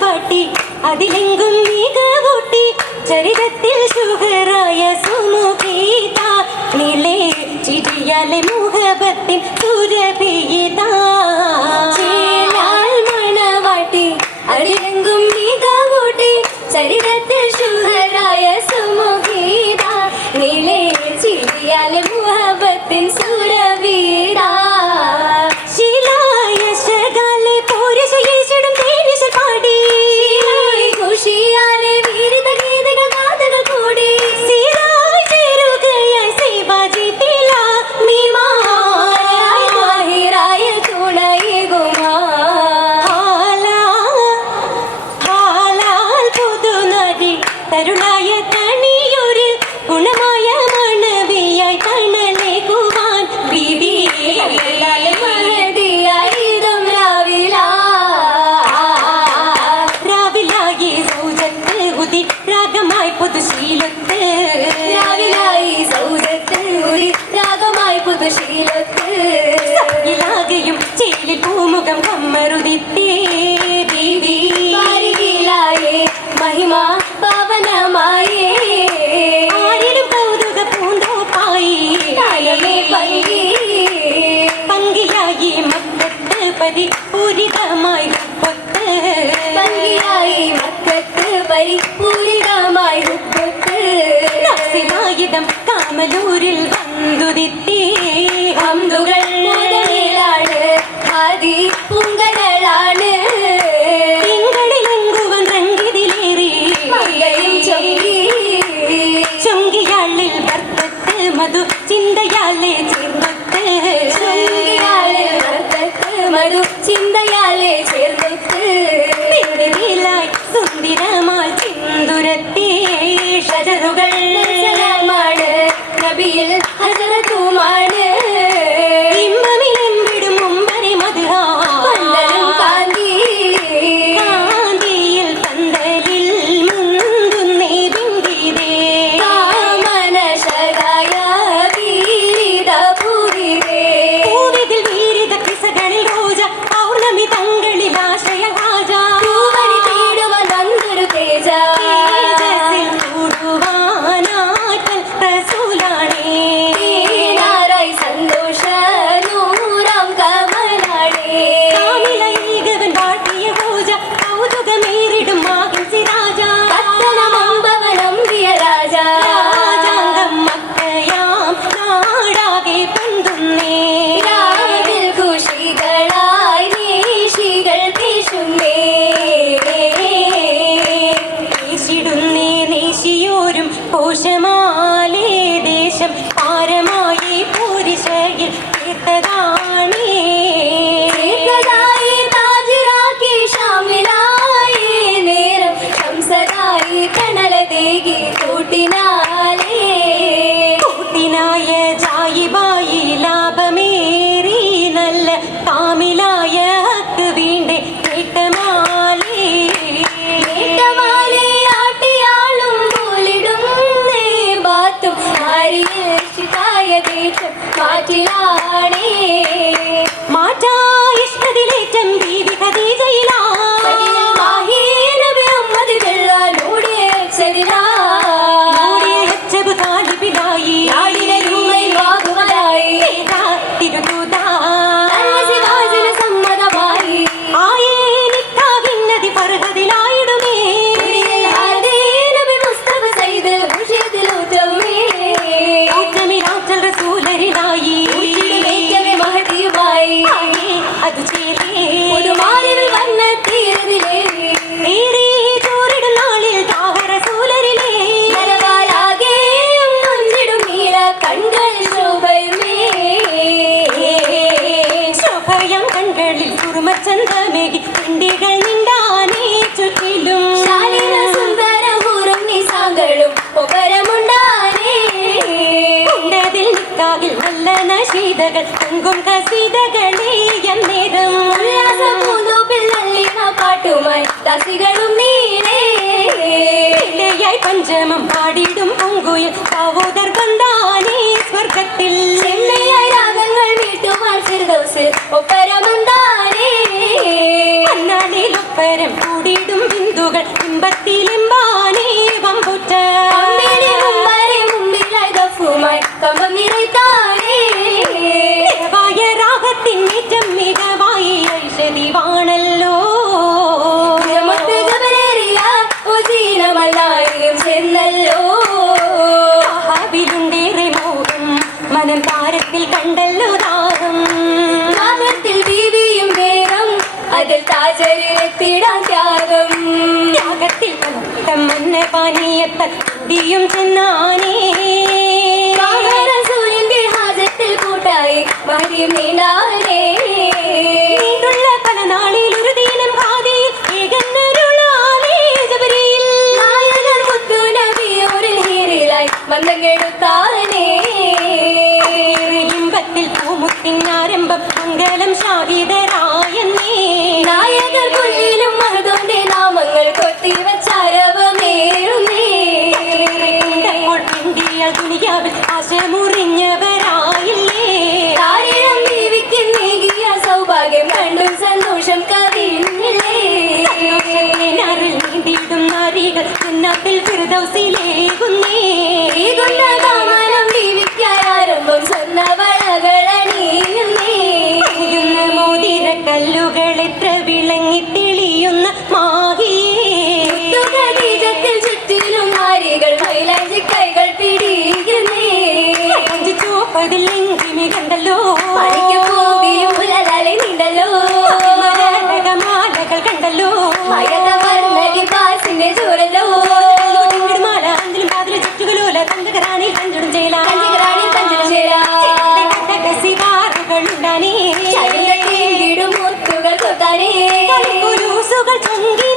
പാട്ടി അതിലെങ്കും മികവൂട്ടി ചരിതത്തിൽ സുഖറായ സുമുഖീത. നിലേ ചിരിയാലെ മുഖപത്തിൻ സുരഭിയിതാ. முகம் கம்மருதித்தே தேவி மாறுகிலாயே மகிமா பவனமாயே ஆடிடும் கௌதுக பூந்தோப்பாயே தாயமே பங்கி பங்கியாயி மக்கத்து பதி பூரிதமாய் பொத்து பங்கியாயி மக்கத்து பரி பூரிதமாய் பொத்து நாசிமாயுதம் காமலூரில் മധു ചിന്തയാലേ ചേർന്നിട്ട്. മധു ചിന്തയാലേ ചേർന്നിട്ട്. സുന്ദരമാൽ ചിന്തുരത്തേ ഷജറുകൾ നബിയിൽ ഹജറത്തുമാർ പോരും കോശമാ மாற்றினார் കവിതകൾ തങ്കും കസിതകളേ എന്നേരം ഉല്ലാസൂനൂപ്പിൽ പാട്ടുമായി ദസികളും നീളേ പിള്ളയായി പഞ്ചമം പാടിടും പൂങ്കുയിൽ പാവോദർ വന്നാനേ സ്വർഗത്തിൽ. ചെന്നൈയായി രാഗങ്ങൾ വീട്ടുമാൻ സിർദോസ് ഒപ്പരമുണ്ടാനേ അന്നാലിൽ ഒപ്പരം കൂടിയിടും ബിന്ദുകൾ ഇമ്പത്തിലിമ്പ എന്ന പാനീയത്തൽ ദിയും ചെന്നാനേ സൂര്യന്റെ ഹാജത്തിൽ കൂട്ടായി ഭാര്യം നീണ്ടാരേ ഫിർദൗസിലേക്ക് 我该怎地？